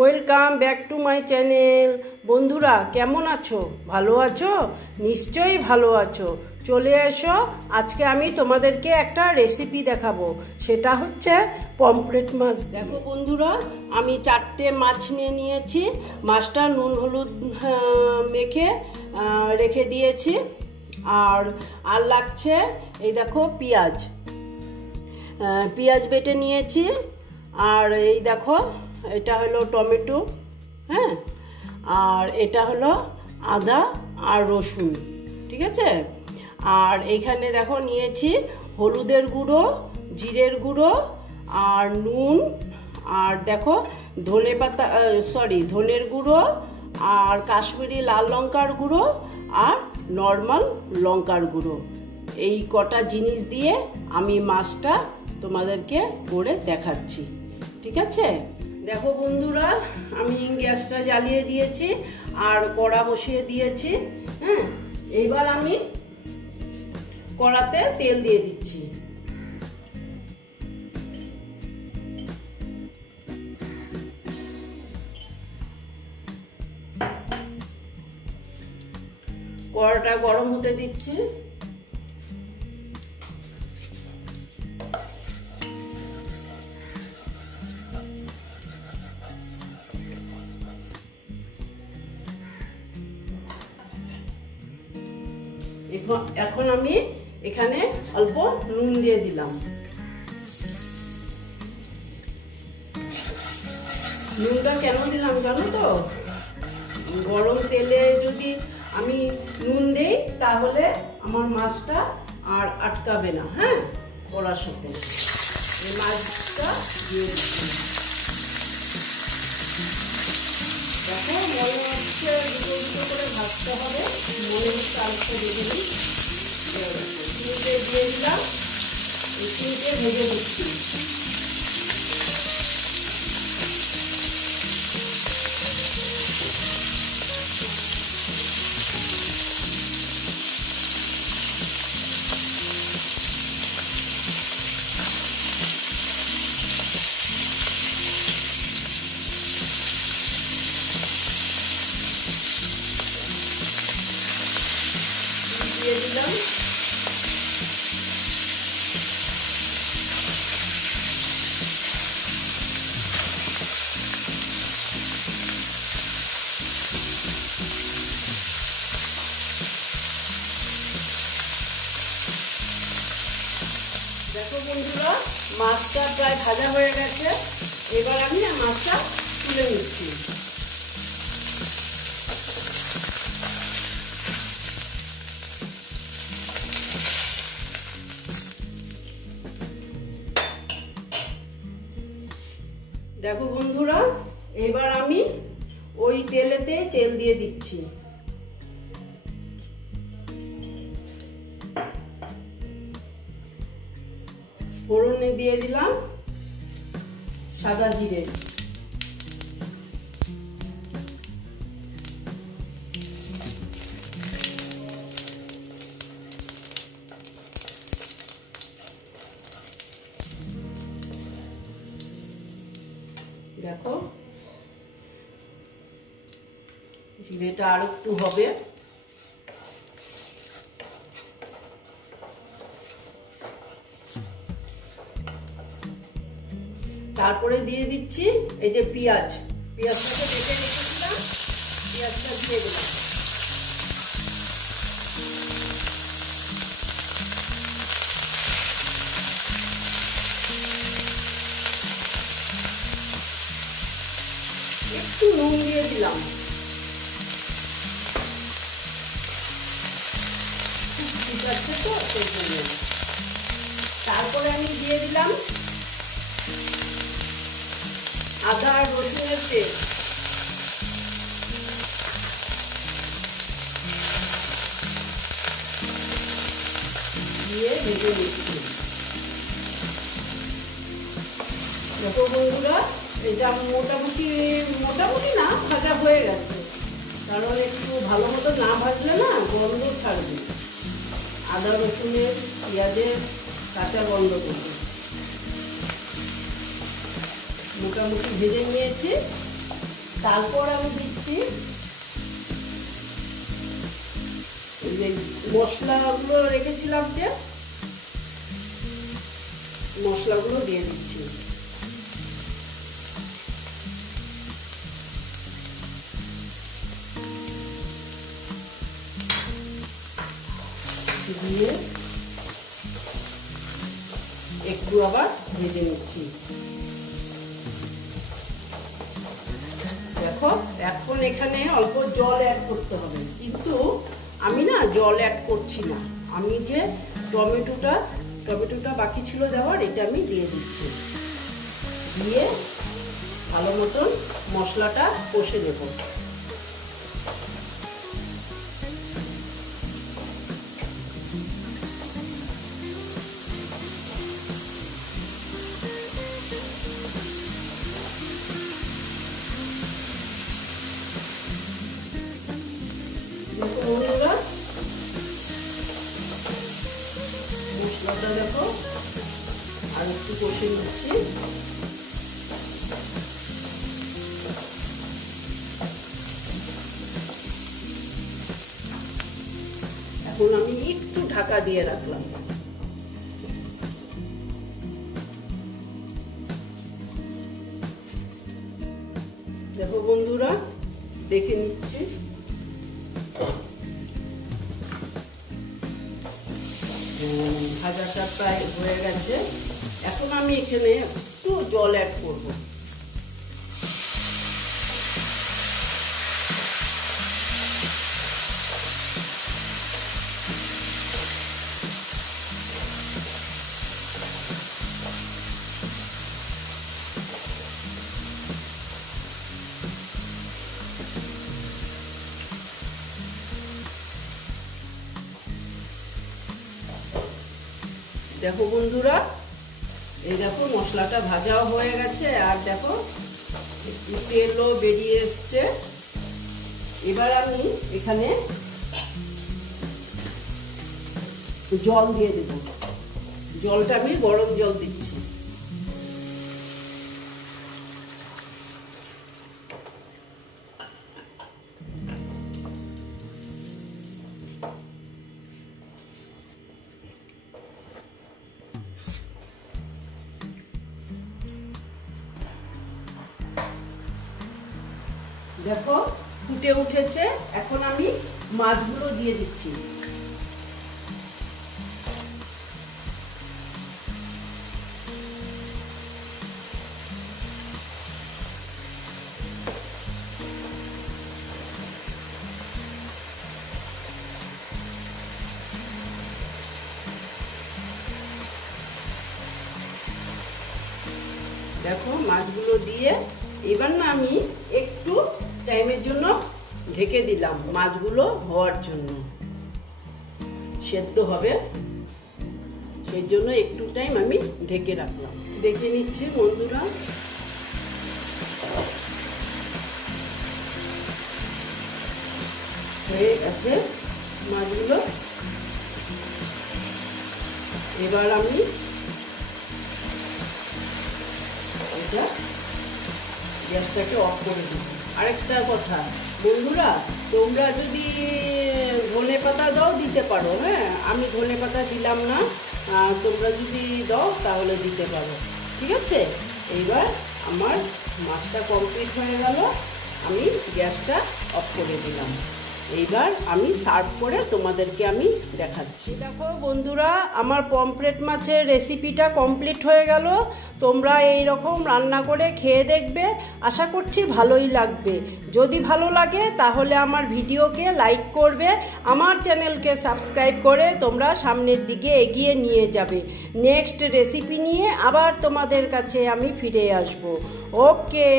Welcome back to my channel. বন্ধুরা কেমন আছো? ভালো আছো? নিশ্চয়ই ভালো আছো। চলে এসো, আজকে আমি তোমাদেরকে একটা রেসিপি দেখাবো। সেটা হচ্ছে পমফ্রেট মাছ। দেখো বন্ধুরা, আমি 4টে মাছ নিয়ে নিয়েছি। মাছটা নুন হলুদ মেখে রেখে দিয়েছি। আর লাগছে এই দেখো পেঁয়াজ বেটে নিয়েছি। আর এই দেখো এটা হলো টমেটো, হ্যাঁ, আর এটা হলো আদা আর রসুন, ঠিক আছে। আর এইখানে দেখো নিয়েছি হলুদের গুঁড়ো, জিরের গুঁড়ো আর নুন, আর দেখো ধনের গুঁড়ো আর কাশ্মীরি লাল লঙ্কার গুঁড়ো আর নর্মাল লঙ্কার গুঁড়ো। এই কটা জিনিস দিয়ে আমি মাছটা তোমাদেরকে করে দেখাচ্ছি, ঠিক আছে। দেখো বন্ধুরা, আমি গ্যাসটা জ্বালিয়ে দিয়েছি আর কড়া বসিয়ে দিয়েছি, হ্যাঁ। এইবার আমি কড়াতে তেল দিয়ে দিচ্ছি। কড়াটা গরম হতে দিচ্ছি। এখন আমি এখানে অল্প নুন দিয়ে দিলাম। নুনটা কেন দিলাম জানো তো? গরম তেলে যদি আমি নুন দেই তাহলে আমার মাছটা আর আটকাবে না, হ্যাঁ, কড়ার সাথে। এই মাছটা দিয়ে দিচ্ছি। দেখো মনে হচ্ছে দুটো করে ভাজতে হবে, মনে হচ্ছে আরেকটা ভেজে নিই। চিনিতে দিয়ে দিলাম, এই চিনিতে ভেজে দিচ্ছি। দিয়ে দিলাম। দেখো বন্ধুরা, মাছটা প্রায় ভাজা হয়ে গেছে। এবার আমি মাছটা তুলে নিচ্ছি। দেখো বন্ধুরা, এবার আমি ওই তেলেতে তেল দিয়ে দিচ্ছি। ফোড়নে দিয়ে দিলাম সাদা জিরে, দেখো জিরেটা আর একটু হবে। তারপরে দিয়ে দিচ্ছি এই যে পেঁয়াজটাকে বেটে রেখেছিলাম, পেঁয়াজটা দিয়ে দিলাম। একটু নুন দিয়ে দিলাম। ঠিক আছে তো, সেই জন্য। তারপরে আমি দিয়ে দিলাম আদা আর রসুনের পেস্ট। দিয়ে ভেজে নিচ্ছি। দেখো বন্ধুরা, এটা মোটামুটি না ভাজা হয়ে গেছে, কারণ একটু ভালো মতো না ভাজলে না গন্ধ ছাড়বে। আদা রসুনের পেঁয়াজের কাঁচা গন্ধ করবে। মোটামুটি ভেজে নিয়েছি। তারপর আমি দিচ্ছি যে মশলাগুলো রেখেছিলাম, যে মশলাগুলো দিয়ে দিচ্ছি। দিয়ে একটু আবার ভেজে নিচ্ছি। দেখো এখন এখানে অল্প জল অ্যাড করতে হবে, কিন্তু আমি না জল অ্যাড করছি না। আমি যে টমেটোটা বাকি ছিল দেওয়ার, এটা আমি দিয়ে দিচ্ছি। দিয়ে ভালো মতন মশলাটা কষে নেব। মশলাটা দেখো আর একটু কষে নিচ্ছি। এখন আমি একটু ঢাকা দিয়ে রাখলাম। দেখো বন্ধুরা, দেখে নিচ্ছি। ভাজাটা প্রায় হয়ে গেছে। এখন আমি এখানে একটু জল অ্যাড করব। দেখো বন্ধুরা, এই দেখো মশলাটা ভাজাও হয়ে গেছে, আর দেখো একটু তেলও বেরিয়ে এসছে। এবার আমি এখানে জল দিয়ে দেব। জলটা আমি গরম জল দিচ্ছি। দেখো ফুটে উঠেছে। এখন আমি মাছগুলো দিয়ে দিচ্ছি। দেখো মাছগুলো দিয়ে এবার না আমি একটু টাইমের জন্য ঢেকে দিলাম, মাছগুলো হওয়ার জন্য, সেদ্ধ হবে সেই জন্য একটু টাইম আমি ঢেকে রাখলাম। দেখে নিচ্ছি বন্ধুরা, হয়ে গেছে মাছগুলো। এবার আমি এটা গ্যাসটাকে অফ করে দিই। আরেকটা কথা বন্ধুরা, তোমরা যদি ধনেপাতা দাও দিতে পারো, হ্যাঁ আমি ধনেপাতা দিলাম না, তোমরা যদি দাও তাহলে দিতে পারো, ঠিক আছে। এইবার আমার মাছটা কমপ্লিট হয়ে গেল, আমি গ্যাসটা অফ করে দিলাম। এইবার আমি সার্ভ করে তোমাদেরকে আমি দেখাচ্ছি। দেখো বন্ধুরা, আমার পমফ্রেট মাছের রেসিপিটা কমপ্লিট হয়ে গেল। তোমরা এই রকম রান্না করে খেয়ে দেখবে, আশা করছি ভালোই লাগবে। যদি ভালো লাগে তাহলে আমার ভিডিওকে লাইক করবে, আমার চ্যানেলকে সাবস্ক্রাইব করে তোমরা সামনের দিকে এগিয়ে নিয়ে যাবে। নেক্সট রেসিপি নিয়ে আবার তোমাদের কাছে আমি ফিরে আসব। ওকে।